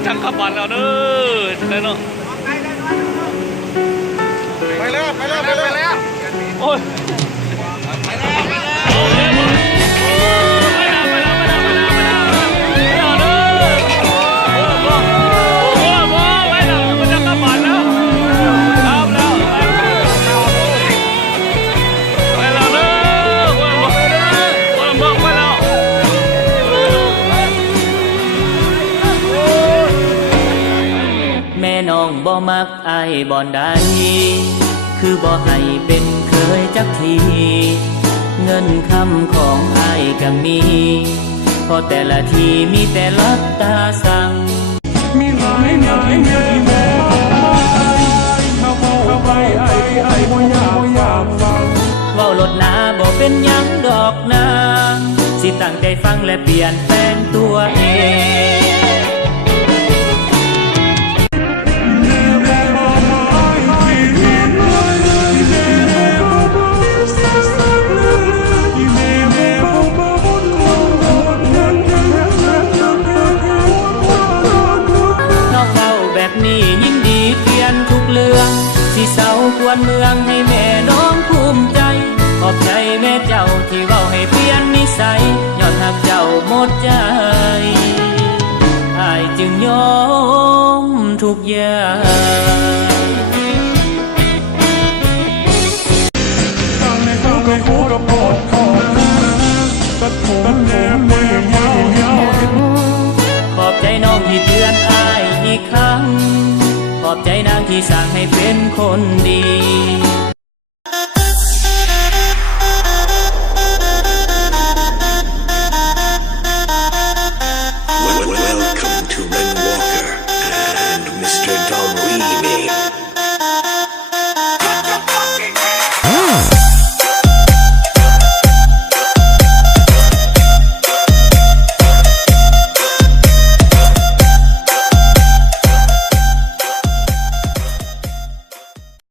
มาทางขับบ้านแล้วเด้อได้เนาะไปแล้วไปแล้วไปแล้วโอ้ยแม่น้องบ่มักอายบ่อนใดคือบ่ให้เป็นเคยจักทีเงินคำของอายก็มีพอแต่ละทีมีแต่ลับตาสั่งมีหลายแม่เขาบอกไปไอ้บ่อยากฟังเว้าลดหนาบ่เป็นหยังดอกนางสิตั้งใจฟังและเปลี่ยนแปลงตัวเองนี่ยิ่งดีเปลี่ยนทุกเรื่องที่เศร้าควรเมืองให้แม่น้องภูมิใจขอบใจแม่เจ้าที่เว้าให้เปลี่ยนนิสัยยอดหักเจ้าหมดใจอ้ายจึงยอมทุกอย่างตั้งในเขาก็พูดกับพ่อตัดผมแนบแนบยาวขอบใจน้องที่เตือนอ้ายอีกครั้งขอบใจนางที่สั่งให้เป็นคนดี